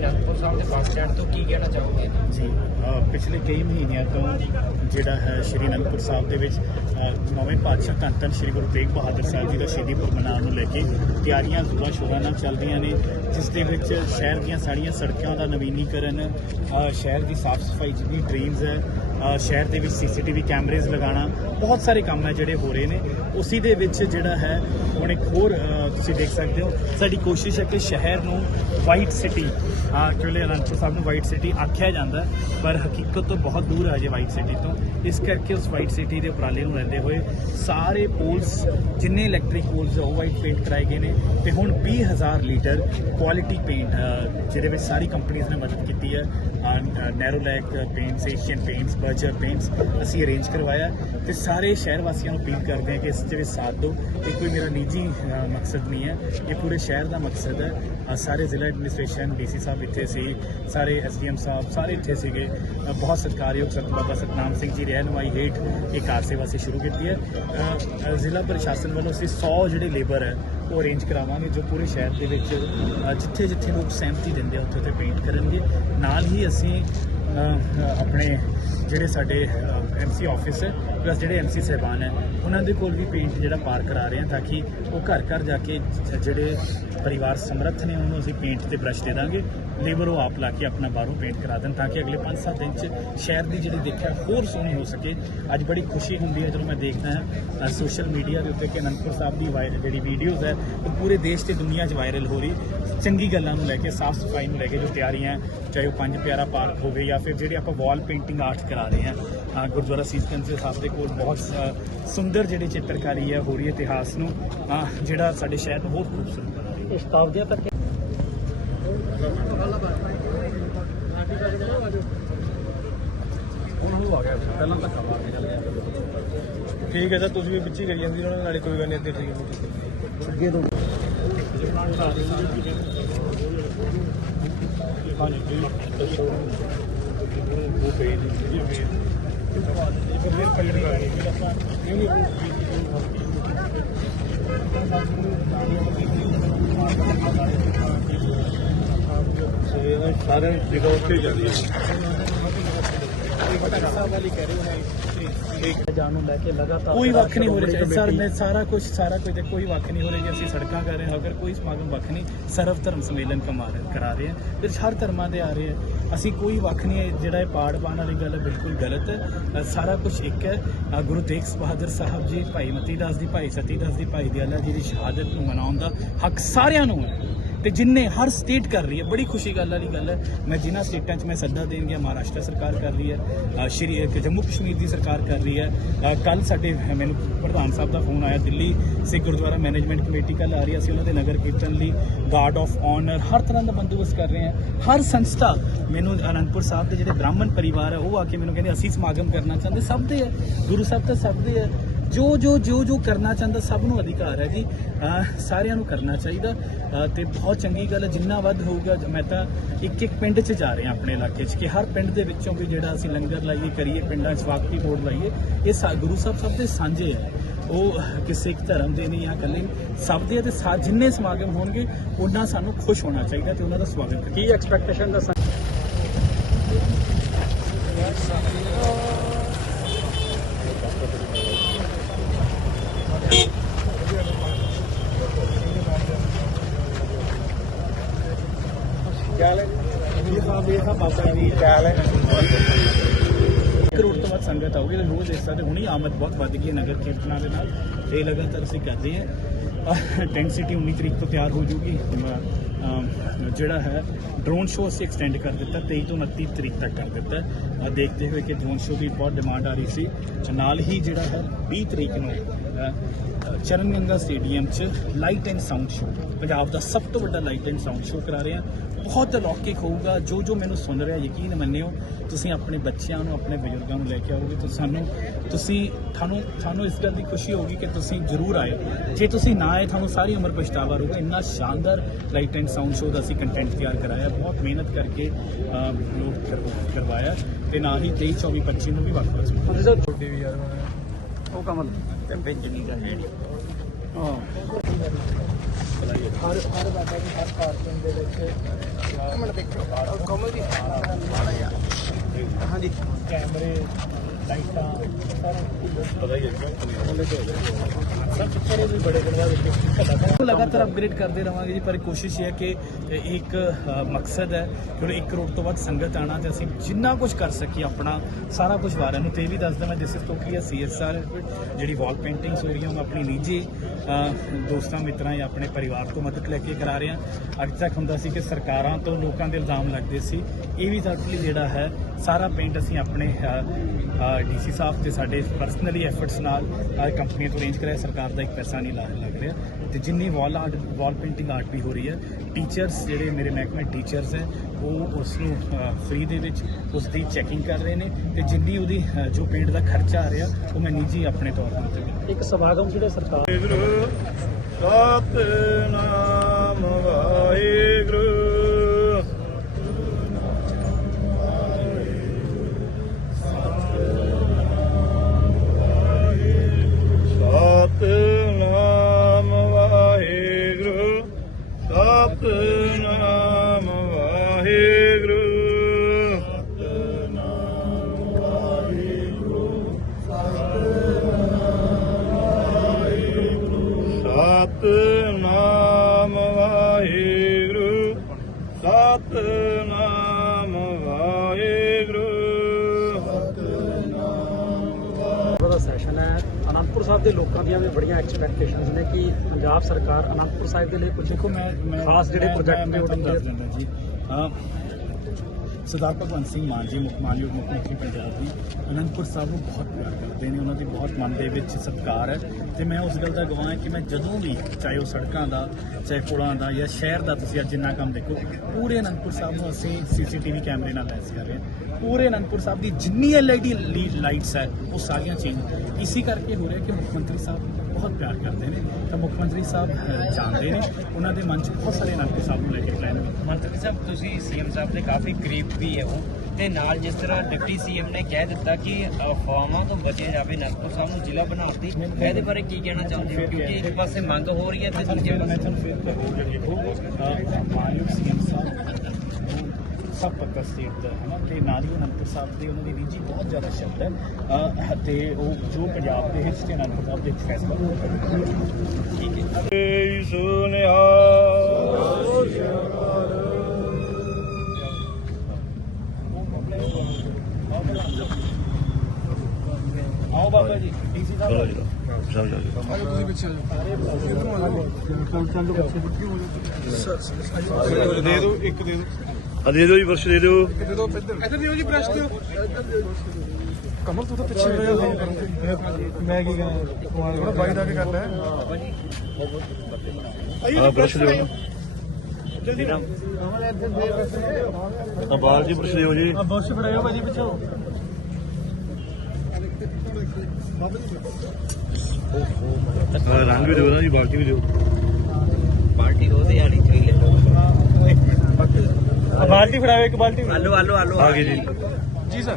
ਅਨੰਦਪੁਰ ਸਾਹਿਬ ਦੇ bus stand ਤੋਂ ਕੀ ਕਹਿਣਾ ਚਾਹੋਗੇ? ਜੀ ਪਿਛਲੇ ਕਈ ਮਹੀਨਿਆਂ ਤੋਂ ਜਿਹੜਾ ਹੈ ਸ਼੍ਰੀ ਅਨੰਦਪੁਰ ਸਾਹਿਬ ਦੇ ਵਿੱਚ ਨਵੇਂ ਪਾਤਸ਼ਾਹ ਧੰਨ ਧੰਨ ਸ਼੍ਰੀ ਗੁਰੂ ਤੇਗ ਬਹਾਦਰ ਸਾਹਿਬ ਜੀ ਦਾ ਸ਼ਹੀਦੀ ਪੁਰਬ ਮਨਾਉਣ ਨੂੰ ਲੈ ਕੇ ਤਿਆਰੀਆਂ ਜ਼ੋਰਾਂ ਸ਼ੋਰਾਂ ਨਾਲ ਚੱਲਦੀਆਂ ਨੇ, ਜਿਸ ਦੇ ਵਿੱਚ ਸ਼ਹਿਰ ਦੀਆਂ ਸਾਰੀਆਂ ਸੜਕਾਂ ਦਾ ਨਵੀਨੀਕਰਨ ਸ਼ਹਿਰ ਦੀ ਸਾਫ਼ ਸਫ਼ਾਈ ਜਿੰਨੀ ਡ੍ਰੀਮਸ ਹੈ ਸ਼ਹਿਰ ਦੇ ਵਿੱਚ ਸੀਸੀਟੀਵੀ ਕੈਮਰੇਜ਼ ਲਗਾਉਣਾ ਬਹੁਤ ਸਾਰੇ ਕੰਮ ਹੈ ਜਿਹੜੇ ਹੋ ਰਹੇ ਨੇ। ਉਸੇ ਦੇ ਵਿੱਚ ਜਿਹੜਾ ਹੈ, ਹੁਣ ਇੱਕ ਹੋਰ ਤੁਸੀਂ ਦੇਖ ਸਕਦੇ ਹੋ। ਸਾਡੀ ਕੋਸ਼ਿਸ਼ ਹੈ ਕਿ ਸ਼ਹਿਰ ਨੂੰ white city actually Anandpur Sahib ਨੂੰ ਵਾਈਟ ਸਿਟੀ ਆਖਿਆ ਜਾਂਦਾ ਪਰ ਹਕੀਕਤ ਤੋਂ ਬਹੁਤ ਦੂਰ ਹੈ ਜੇ ਵਾਈਟ ਸਿਟੀ ਤੋਂ। ਇਸ ਕਰਕੇ ਉਸ ਵਾਈਟ ਸਿਟੀ ਦੇ ਉਪਰਾਲੇ ਨੂੰ ਰਹਿੰਦੇ ਹੋਏ ਸਾਰੇ ਪੋਲਸ ਜਿੰਨੇ ਇਲੈਕਟ੍ਰਿਕ ਪੋਲਸ ਉਹ ਵਾਈਟ ਪੇਂਟ ਕਰਾਏ ਗਏ ਨੇ ਤੇ ਹੁਣ 20000 ਲੀਟਰ ਕੁਆਲਿਟੀ ਪੇਂਟ ਜਿਹਦੇ ਵਿੱਚ ਸਾਰੀ ਕੰਪਨੀਆਂ ਨੇ ਮਦਦ ਕੀਤੀ ਹੈ। Nerolac paints Asian paints Berger paints ਅਸੀਂ ਅਰੇਂਜ ਕਰਵਾਇਆ ਤੇ ਸਾਰੇ ਸ਼ਹਿਰ ਵਾਸੀਆਂ ਨੂੰ ਅਪੀਲ ਕਰਦੇ ਹਾਂ ਕਿ ਇਸ ਦੇ ਵਿੱਚ ਸਾਥ ਦਿਓ। ਇਹ ਕੋਈ ਮੇਰਾ ਨਿੱਜੀ ਮਕਸਦ ਨਹੀਂ ਹੈ। ਇਹ ਪੂਰੇ ਸ਼ਹਿਰ ਦਾ ਮਕਸਦ ਹੈ। ਸਾਰੇ ਜ਼ਿਲ੍ਹਾ ਐਡਮਿਨਿਸਟ੍ਰੇਸ਼ਨ ਡੀਸੀ ਸਾਹਿਬ ਇੱਥੇ ਸੀ, ਸਾਰੇ ਐਸਡੀਐਮ ਸਾਹਿਬ, ਸਾਰੇ ਇੱਥੇ ਸੀਗੇ। ਬਹੁਤ ਸਤਿਕਾਰਯੋਗ ਸਤ ਬਾਬਾ ਸਤਨਾਮ ਸਿੰਘ ਜੀ ਰਹਿਨੁਮਾਈ ਹੇਠ ਇਹ ਕਾਰ ਸੇਵਾ ਅਸੀਂ ਸ਼ੁਰੂ ਕੀਤੀ ਹੈ। ਜ਼ਿਲ੍ਹਾ ਪ੍ਰਸ਼ਾਸਨ ਵੱਲੋਂ ਅਸੀਂ 100 ਜਿਹੜੇ ਲੇਬਰ ਹੈ ਉਹ ਅਰੇਂਜ ਕਰਾਵਾਂਗੇ ਜੋ ਪੂਰੇ ਸ਼ਹਿਰ ਦੇ ਵਿੱਚ ਜਿੱਥੇ ਜਿੱਥੇ ਲੋਕ ਸਹਿਮਤੀ ਦਿੰਦੇ ਆ ਉੱਥੇ ਉੱਥੇ ਪੇਂਟ ਕਰਨਗੇ ਨਾਲ ਹੀ ਅਸੀਂ ਆਪਣੇ ਜਿਹੜੇ ਸਾਡੇ ਐਮਸੀ ਆਫਿਸ ਹੈ ਪਲੱਸ ਜਿਹੜੇ ਐਮਸੀ ਸਹਿਬਾਨ ਹੈ ਉਹਨਾਂ ਦੇ ਕੋਲ ਵੀ ਪੇਂਟ ਜਿਹੜਾ ਪਾਰ ਕਰਾ ਰਹੇ ਹਾਂ ਤਾਂ ਕਿ ਉਹ ਘਰ ਘਰ ਜਾ ਕੇ ਜਿਹੜੇ ਪਰਿਵਾਰ ਸਮਰੱਥ ਨੇ ਉਹਨੂੰ ਅਸੀਂ ਪੇਂਟ ਤੇ ਬ੍ਰਸ਼ ਦੇ ਦਾਂਗੇ। ਲੇਬਰ ਉਹ ਆਪ ਲਾ ਕੇ ਆਪਣਾ ਬਾਹਰੋਂ ਪੇਂਟ ਕਰਾ ਦੇਣ ਤਾਂ ਕਿ ਅਗਲੇ 5-7 ਦਿਨ ਚ ਸ਼ਹਿਰ ਦੀ ਜਿਹੜੀ ਦੇਖਿਆ ਹੋਰ ਸੋਹਣੀ ਹੋ ਸਕੇ। ਅੱਜ ਬੜੀ ਖੁਸ਼ੀ ਹੁੰਦੀ ਹੈ ਜਦੋਂ ਮੈਂ ਦੇਖਦਾ ਹਾਂ ਸੋਸ਼ਲ ਮੀਡੀਆ ਦੇ ਉੱਤੇ ਕਿ ਅਨੰਦਪੁਰ ਸਾਹਿਬ ਦੀ ਵਾਇਰਲ ਜਿਹੜੀ ਵੀਡੀਓਜ਼ ਹੈ ਉਹ ਪੂਰੇ ਦੇਸ਼ ਤੇ ਦੁਨੀਆ 'ਚ ਵਾਇਰਲ ਹੋ ਰਹੀ। ਚੰਗੀ ਗੱਲਾਂ ਨੂੰ ਲੈ ਕੇ ਸਾਫ਼ ਸਫ਼ਾਈ ਨੂੰ ਲੈ ਕੇ ਜੋ ਤਿਆਰੀਆਂ ਚਾਹੇ ਉਹ ਪੰਜ ਪਿਆਰਾ ਪਾਰਕ ਹੋਵੇ ਜਾਂ ਫਿਰ ਜਿਹੜੇ ਆਪਾਂ ਵਾਲ ਪੇਂਟਿੰਗ ਆਰਟ ਕਰਾ ਰਹੇ ਹਾਂ ਗੁਰਦੁਆਰਾ ਸੀਸਗੰਜ ਦੇ ਸਾਹਿਬ ਦੇ ਕੋਲ ਬਹੁਤ ਅ, ਸੁੰਦਰ ਜਿਹੜੀ ਚਿੱਤਰਕਾਰੀ ਹੈ ਹੋ ਰਹੀ ਇਤਿਹਾਸ ਨੂੰ ਜਿਹੜਾ ਸਾਡੇ ਸ਼ਹਿਰ ਨੂੰ ਹੋਰ ਖੂਬਸੂਰਤ ਸ਼ਤਾਬਦੀਆਂ ਤੱਕ ਪਹਿਲਾਂ ਧੱਕਾ ਮਾਰ ਕੇ ਚੱਲ ਗਿਆ। ਠੀਕ ਹੈ ਸਰ ਤੁਸੀਂ ਵੀ ਪਿੱਛੇ ਕਰੀ ਜਾਂਦੀ ਉਹਨਾਂ ਨਾਲੇ ਕੋਈ ਗੱਲ ਨਹੀਂ ਅੱਧੇ ਠੀਕ ਹੈ ਅੱਗੇ ਤੋਂ ਸਾਰੇ ਜਗ੍ਹਾ ਉੱਤੇ ਜਾਂਦੀ ਹੈ। ਜਾਣ ਨੂੰ ਲੈ ਕੇ ਲਗਾਤਾਰ ਕੋਈ ਵੱਖ ਨਹੀਂ ਹੋ ਰਿਹਾ। ਸਰ ਮੈਂ ਸਾਰਾ ਕੁਝ ਸਾਰਾ ਕੁਝ ਤੇ ਕੋਈ ਵੱਖ ਨਹੀਂ ਹੋ ਰਿਹਾ ਜੀ। ਅਸੀਂ ਸੜਕਾਂ ਕਰ ਰਹੇ ਹਾਂ। ਅਗਰ ਕੋਈ ਸਮਾਗਮ ਵੱਖ ਨਹੀਂ ਸਰਵ ਧਰਮ ਸੰਮੇਲਨ ਕਮਾ ਰਹੇ ਕਰਾ ਰਹੇ ਹਾਂ। ਫਿਰ ਹਰ ਧਰਮਾਂ ਦੇ ਆ ਰਹੇ ਹੈ। ਅਸੀਂ ਕੋਈ ਵੱਖ ਨਹੀਂ ਹੈ। ਜਿਹੜਾ ਇਹ ਪਾੜ ਪਾਉਣ ਵਾਲੀ ਗੱਲ ਬਿਲਕੁਲ ਗਲਤ ਹੈ। ਸਾਰਾ ਕੁਝ ਇੱਕ ਹੈ। ਗੁਰੂ ਤੇਗ ਬਹਾਦਰ ਸਾਹਿਬ ਜੀ ਭਾਈ ਮਤੀ ਦਾਸ ਦੀ ਭਾਈ ਸਤੀ ਦਾਸ ਦੀ ਭਾਈ ਦਿਆਲਾ ਜੀ ਦੀ ਸ਼ਹਾਦਤ ਨੂੰ ਮਨਾਉਣ ਦਾ ਹੱਕ ਸਾਰਿਆਂ ਨੂੰ ਹੈ। ਤੇ ਜਿੰਨੇ ਹਰ ਸਟੇਟ ਕਰ ਰਹੀ ਹੈ, ਬੜੀ ਖੁਸ਼ੀ ਗੱਲ ਵਾਲੀ ਗੱਲ ਹੈ। ਮੈਂ ਜਿਨ੍ਹਾਂ ਸਟੇਟਾਂ 'ਚ ਮੈਂ ਸੱਦਾ ਦੇਣ ਗਿਆ, ਮਹਾਰਾਸ਼ਟਰ ਸਰਕਾਰ ਕਰ ਰਹੀ ਹੈ ਸ਼੍ਰੀ ਜੰਮੂ ਕਸ਼ਮੀਰ ਦੀ ਸਰਕਾਰ ਕਰ ਰਹੀ ਹੈ। ਕੱਲ ਸਾਡੇ ਮੈਨੂੰ ਪ੍ਰਧਾਨ ਸਾਹਿਬ ਦਾ ਫੋਨ ਆਇਆ ਦਿੱਲੀ, ਸਿੱਖ ਗੁਰਦੁਆਰਾ ਮੈਨੇਜਮੈਂਟ ਕਮੇਟੀ ਕੱਲ ਆ ਰਹੀ ਹੈ। ਅਸੀਂ ਉਹਨਾਂ ਦੇ ਨਗਰ ਕੀਰਤਨ ਲਈ ਗਾਰਡ ਆਫ ਆਨਰ ਹਰ ਤਰ੍ਹਾਂ ਦਾ ਬੰਦੋਬਸਤ ਕਰ ਰਹੇ ਹਾਂ। ਹਰ ਸੰਸਥਾ, ਮੈਨੂੰ ਅਨੰਦਪੁਰ ਸਾਹਿਬ ਦੇ ਜਿਹੜੇ ਬ੍ਰਾਹਮਣ ਪਰਿਵਾਰ ਹੈ, ਉਹ ਆ ਕੇ ਮੈਨੂੰ ਕਹਿੰਦੇ, ਅਸੀਂ ਸਮਾਗਮ ਕਰਨਾ ਚਾਹੁੰਦੇ, ਸਭ ਦੇ ਹੈ। ਗੁਰੂ ਸਾਹਿਬ ਤਾਂ ਸਭ ਦੇ ਹੈ। ਜੋ ਜੋ ਜੋ ਜੋ ਕਰਨਾ ਚਾਹੁੰਦਾ ਸਭ ਨੂੰ ਅਧਿਕਾਰ ਹੈ ਜੀ। ਸਾਰਿਆਂ ਨੂੰ ਕਰਨਾ ਚਾਹੀਦਾ। ਅਹ ਤੇ ਬਹੁਤ ਚੰਗੀ ਗੱਲ ਹੈ, ਜਿੰਨਾ ਵੱਧ ਹੋਊਗਾ, ਮੈਂ ਤਾਂ ਇੱਕ ਇੱਕ ਪਿੰਡ 'ਚ ਜਾ ਰਿਹਾ ਆਪਣੇ ਇਲਾਕੇ 'ਚ, ਕਿ ਹਰ ਪਿੰਡ ਦੇ ਵਿੱਚੋਂ ਵੀ ਜਿਹੜਾ ਅਸੀਂ ਲੰਗਰ ਲਾਈਏ, ਕਰੀਏ, ਪਿੰਡਾਂ 'ਚ ਵਾਕਫੀ ਬੋਰਡ ਲਾਈਏ, ਇਹ ਸਾ- ਗੁਰੂ ਸਾਹਿਬ ਸਭ ਦੇ ਸਾਂਝੇ ਹੈ ਉਹ ਕਿਸੇ ਇੱਕ ਧਰਮ ਦੇ ਨਹੀਂ ਜਾਂ ਇਕੱਲੇ ਸਭ ਦੇ ਹੈ ਤੇ ਜਿੰਨੇ ਸਮਾਗਮ ਹੋਣਗੇ, ਉਹਨਾਂ ਸਾਨੂੰ ਖੁਸ਼ ਹੋਣਾ ਚਾਹੀਦਾ ਤੇ ਉਹਨਾਂ ਦਾ ਸਵਾਗਤ ਕੀ ਐਕਸਪੈਕਟੇਸ਼ਨ ਦਾ ਕਿਆ ਲੈ ਇਹ ਸਾਹਿਬ ਇਹ ਸਾਹਿਬ ਬਾਬਾ ਜੀ ਕਿਆ ਲੈ ਕਰੋੜ ਤੋਂ ਵੱਧ ਸੰਗਤ ਆਉਗੀ ਤੇ ਰੋਜ਼ ਇਸ ਤਰ੍ਹਾਂ ਦੇ ਹੁਣੀ ਆਮਦ ਬਹੁਤ ਵੱਧ ਗਈ ਹੈ ਨਗਰ ਕੀਰਤਨਾਂ ਦੇ ਨਾਲ। ਇਹ ਲਗਾਤਾਰ ਅਸੀਂ ਕਰਦੇ ਹਾਂ। ਟੈਂਟ ਸਿਟੀ 19 ਤਰੀਕ ਤੋਂ ਤਿਆਰ ਹੋ ਜੂਗੀ। ਜਿਹੜਾ ਹੈ ਡਰੋਨ ਸ਼ੋਅ ਅਸੀਂ ਐਕਸਟੈਂਡ ਕਰ ਦਿੱਤਾ 23 ਤੋਂ 29 ਤਰੀਕ ਤੱਕ ਕਰ ਦਿੱਤਾ। ਦੇਖਦੇ ਹੋਏ ਕਿ ਡਰੋਨ ਸ਼ੋਅ ਦੀ ਬਹੁਤ ਡਿਮਾਂਡ ਆ ਰਹੀ ਸੀ। ਨਾਲ ਹੀ ਜਿਹੜਾ ਹੈ 20 ਤਰੀਕ ਨੂੰ ਅਹ, ਚਰਨ ਗੰਗਾ ਸਟੇਡੀਅਮ 'ਚ light and sound show Punjab ਦਾ ਸਭ ਤੋਂ ਵੱਡਾ ਲਾਈਟ ਐਂਡ ਸਾਊਂਡ ਸ਼ੋਅ ਕਰਾ ਰਹੇ ਹਾਂ। ਬਹੁਤ ਅਲੌਕਿਕ ਹੋਊਗਾ ਜੋ ਜੋ ਮੈਨੂੰ ਸੁਣ ਰਿਹਾ ਯਕੀਨ ਮੰਨਿਓ ਤੁਸੀਂ ਆਪਣੇ ਬੱਚਿਆਂ ਨੂੰ ਆਪਣੇ ਬਜ਼ੁਰਗਾਂ ਨੂੰ ਲੈ ਕੇ ਆਓਗੇ ਤਾਂ ਸਾਨੂੰ ਤੁਸੀਂ ਤੁਹਾਨੂੰ ਤੁਹਾਨੂੰ ਇਸ ਗੱਲ ਦੀ ਖੁਸ਼ੀ ਹੋਊਗੀ ਕਿ ਤੁਸੀਂ ਜ਼ਰੂਰ ਆਏ ਜੇ ਤੁਸੀਂ ਨਾ ਆਏ ਤੁਹਾਨੂੰ ਸਾਰੀ ਉਮਰ ਪਛਤਾਵਾ ਰਹੂਗਾ। ਇੰਨਾ ਸ਼ਾਨਦਾਰ ਲਾਈਟ ਐਂਡ ਸਾਊਂਡ ਸ਼ੋਅ ਦਾ ਅਸੀਂ ਕੰਟੈਂਟ ਤਿਆਰ ਕਰਾਇਆ ਬਹੁਤ ਮਿਹਨਤ ਕਰਕੇ ਅਹ, ਕਰਵਾਇਆ। ਤੇ ਨਾਲ ਹੀ 23 24 25 ਨੂੰ ਵੀ ਵੱਖ ਵੱਖ ਸਰ ਛੋਟੀ ਵੀ ਯਾਰ ਉਹ ਕਮਲ ਹਾਂ। ਹਰ ਹਰ ਬਾਬਾ ਜੀ ਹਰ ਪਾਰਕਿੰਗ ਦੇ ਵਿੱਚ। ਮਿੰਟ ਦੇਖੋ। ਕਮਲ ਜੀ। ਹਾਂਜੀ। ਕੈਮਰੇ ਲਾਈਟਾਂ ਸਾਰਾ ਪਤਾ ਹੀ ਹੈ ਸਭ ਪਿੱਛੇ ਵੀ ਬੜੇ ਬੜੇ ਦੇਖੇ ਲਗਾਤਾਰ ਅਪਗ੍ਰੇਡ ਕਰਦੇ ਰਵਾਂਗੇ ਜੀ ਪਰ ਕੋਸ਼ਿਸ਼ ਇਹ ਹੈ ਕਿ ਇੱਕ ਮਕਸਦ ਹੈ ਕਿ ਹੁਣ 1 ਕਰੋੜ ਤੋਂ ਵੱਧ ਸੰਗਤ ਆਣਾ ਤੇ ਅਸੀਂ ਜਿੰਨਾ ਕੁਝ ਕਰ ਸਕੀਏ ਆਪਣਾ ਸਾਰਾ ਕੁਝ ਵਾਰਿਆਂ ਨੂੰ। ਤੇ ਇਹ ਵੀ ਦੱਸਦਾ ਮੈਂ ਦਿਸ ਇਜ਼ ਟੋਕਲੀ ਸੀਐਸਆਰ ਜਿਹੜੀ ਵਾਲ ਪੇਂਟਿੰਗਸ ਹੋ ਰਹੀਆਂ ਉਹ ਆਪਣੀ ਨਿੱਜੀ ਦੋਸਤਾਂ ਮਿੱਤਰਾਂ ਜਾਂ ਆਪਣੇ ਪਰਿਵਾਰ ਤੋਂ ਮਦਦ ਲੈ ਕੇ ਕਰਾ ਰਹੇ ਹਾਂ। ਅੱਜ ਤੱਕ ਹੁੰਦਾ ਸੀ ਕਿ ਸਰਕਾਰਾਂ ਤੋਂ ਲੋਕਾਂ ਦੇ ਇਲਜ਼ਾਮ ਲੱਗਦੇ ਸੀ। ਇਹ ਵੀ ਟੋਟਲੀ ਜਿਹੜਾ ਹੈ ਸਾਰਾ ਪੇਂਟ ਅਸੀਂ ਆਪਣੇ ਡੀਸੀ ਸਾਹਿਬ ਤੇ ਸਾਡੇ ਪਰਸਨਲੀ ਐਫਰਟਸ ਨਾਲ ਅ, ਕੰਪਨੀਆਂ ਤੋਂ ਅਰੇਂਜ ਕਰਾਇਆ ਸਰਕਾਰ ਦਾ ਇੱਕ ਪੈਸਾ ਨਹੀਂ ਲੱਗ ਰਿਹਾ। ਤੇ ਜਿੰਨੀ wall art wall painting art ਵੀ ਹੋ ਰਹੀ ਹੈ ਟੀਚਰਸ ਜਿਹੜੇ ਮੇਰੇ ਮਹਿਕਮੇ ਟੀਚਰਸ ਹੈ ਉਹ ਉਸ ਨੂੰ ਫ੍ਰੀ ਦੇ ਵਿੱਚ ਉਸ ਦੀ ਚੈਕਿੰਗ ਕਰ ਰਹੇ ਨੇ ਤੇ ਜਿੰਨੀ ਉਹਦੀ ਜੋ ਪੇਂਟ ਦਾ ਖਰਚਾ ਆ ਰਿਹਾ ਉਹ ਮੈਂ ਨਿੱਜੀ ਆਪਣੇ ਤੌਰ ਤੇ ਇੱਕ ਸਮਾਗਮ ਜਿਹੜੇ ਸਰਕਾਰ ਸਤਨਾਮ ਸਤਨਾਮ ਵਾਹਿਗੁਰੂ। ਸਤਨਾਮ ਵਾਹਿਗੁਰੂ। ਦਾ ਸੈਸ਼ਨ ਹੈ। ਅਨੰਦਪੁਰ ਸਾਹਿਬ ਦੇ ਲੋਕਾਂ ਦੀਆਂ ਵੀ ਬੜੀਆਂ ਐਕਸਪੈਕਟੇਸ਼ਨਸ ਨੇ ਕਿ ਪੰਜਾਬ ਸਰਕਾਰ ਅਨੰਦਪੁਰ ਸਾਹਿਬ ਦੇ ਲਈ ਕੁਝ ਦੇਖੋ ਮੈਂ ਖਾਸ ਜਿਹੜੇ ਮੈਂ ਨੇ ਉਹ ਦੱਸ। ਦਿੰਦਾ ਜੀ। ਹਾਂ ਸਰਦਾਰ ਭਗਵੰਤ ਸਿੰਘ ਮਾਨ ਜੀ ਮੁੱਖ ਮਾਨਯੋਗ ਮੁੱਖ ਮੰਤਰੀ ਪੰਜਾਬ ਦੀ ਅਨੰਦਪੁਰ ਸਾਹਿਬ ਨੂੰ ਬਹੁਤ ਪਿਆਰ ਕਰਦੇ ਨੇ ਉਹਨਾਂ ਦੀ ਬਹੁਤ ਮਨ ਦੇ ਵਿੱਚ ਸਤਿਕਾਰ ਹੈ ਤੇ ਮੈਂ ਉਸ ਗੱਲ ਦਾ ਗਵਾਹ ਹਾਂ ਕਿ ਮੈਂ ਜਦੋਂ ਵੀ ਚਾਹੇ ਉਹ ਸੜਕਾਂ ਦਾ ਚਾਹੇ ਪੁਲਾਂ ਦਾ ਜਾਂ ਸ਼ਹਿਰ ਦਾ ਤੁਸੀਂ ਅੱਜ ਜਿੰਨਾ ਕੰਮ ਦੇਖੋ ਪੂਰੇ ਅਨੰਦਪੁਰ ਸਾਹਿਬ ਨੂੰ ਅਸੀਂ ਸੀਸੀਟੀਵੀ ਕੈਮਰੇ ਨਾਲ ਲੈਸ ਕਰ ਰਹੇ ਹਾਂ ਪੂਰੇ ਅਨੰਦਪੁਰ ਸਾਹਿਬ ਦੀ ਜਿੰਨੀ ਐਲਈਡੀ ਲਾਈਟਸ ਹੈ ਉਹ ਸਾਰੀਆਂ ਚੇਂਜ ਇਸੇ ਕਰਕੇ ਹੋ ਰਿਹਾ ਕਿ ਮੁੱਖ ਮੰਤਰੀ ਸਾਹਿਬ ਬਹੁਤ ਪਿਆਰ ਕਰਦੇ ਨੇ ਤਾਂ ਮੁੱਖ ਮੰਤਰੀ ਸਾਹਿਬ ਜਾਣਦੇ ਨੇ ਉਹਨਾਂ ਦੇ ਮਨ 'ਚ ਬਹੁਤ ਸਾਰੇ ਅਨੰਦਪੁਰ ਸਾਹਿਬ ਨੂੰ ਲੈ ਮੰਤਰੀ ਸਾਹਿਬ ਤੁਸੀਂ ਸੀਐਮ ਸਾਹਿਬ ਦੇ ਕਾਫੀ ਕਰੀਬ ਵੀ ਹੈ ਉਹ ਤੇ ਨਾਲ ਜਿਸ ਤਰ੍ਹਾਂ ਡਿਪਟੀ ਸੀਐਮ ਨੇ ਕਹਿ ਦਿੱਤਾ ਕਿ ਅਫਵਾਹਾਂ ਤੋਂ ਬਚਿਆ ਜਾਵੇ ਅਨੰਦਪੁਰ ਸਾਹਿਬ ਨੂੰ ਜ਼ਿਲ੍ਹਾ ਬਣਾਉਣ ਦੀ ਇਹਦੇ ਬਾਰੇ ਕੀ ਕਹਿਣਾ ਚਾਹੁੰਦੇ ਹੋ? ਕਿਉਂਕਿ ਇੱਕ ਪਾਸੇ ਮੰਗ ਹੋ ਰਹੀ ਹੈ ਤੇ ਦੂਜੇ ਪਾਸੇ ਫਿਰ ਕਹੂੰਗਾ ਦੇਖੋ ਮਾਨਯੋਗ ਸੀਐਮ ਸਾਹਿਬ ਸਭ ਪਤਾ ਸਟੇਟ ਦਾ ਹੈ ਨਾ ਤੇ ਨਾਲ ਹੀ ਅਨੰਦਪੁਰ ਸਾਹਿਬ ਦੇ ਉਹਨਾਂ ਦੀ ਨਿੱਜੀ ਬਹੁਤ ਜ਼ਿਆਦਾ ਸ਼ਬਦ ਹੈ। ਅਹ, ਤੇ ਉਹ ਜੋ ਪੰਜਾਬ ਦੇ ਹਿੱਤ ਤੇ ਅਨੰਦਪੁਰ ਸਾਹਿਬ ਦੇ ਵਿੱਚ ਫੈਸਲਾ ਠੀਕ ਹੈ। ਸੁਨਿਆ ਬਾਬਾ ਜੀ ਡੀਸੀ ਸਾਹਿਬ। ਦੇ ਦਿਓ ਇੱਕ ਦੇ ਦਿਓ। ਦੇ ਦਿਓ ਜੀ ਬਰਸ਼ ਦੇ ਦਿਓ। ਕਮਲ ਤੂੰ ਤਾਂ ਪਿੱਛੇ ਮੈਂ ਕੀ ਕਰਾਂ? ਥੋੜਾ ਬਾਈਟ ਆ ਕੇ ਕਰ ਲੈ ਆ ਬਰਸ਼ ਦਿਓ। ਆ ਬਾਹਰ ਜੀ ਬਰਸ਼ ਦਿਓ ਜੀ। ਬਸ ਫੜਾਇਓ ਭਾਜੀ ਪਿੱਛੋਂ। ਆ ਰੰਗ ਵੀ ਦਿਓ ਨਾ ਜੀ ਬਾਲਟੀ ਵੀ ਦਿਓ। ਪਾਰਟੀ ਉਹਦੇ ਵਾਲੀ ਤੁਸੀਂ ਲੈ ਲਓ। ਬਾਲਟੀ ਫੜਾਇਓ ਇੱਕ ਬਾਲਟੀ ਆਲੂ ਆਲੂ ਆਲੂ ਆ ਗਏ ਜੀ। ਜੀ ਸਰ।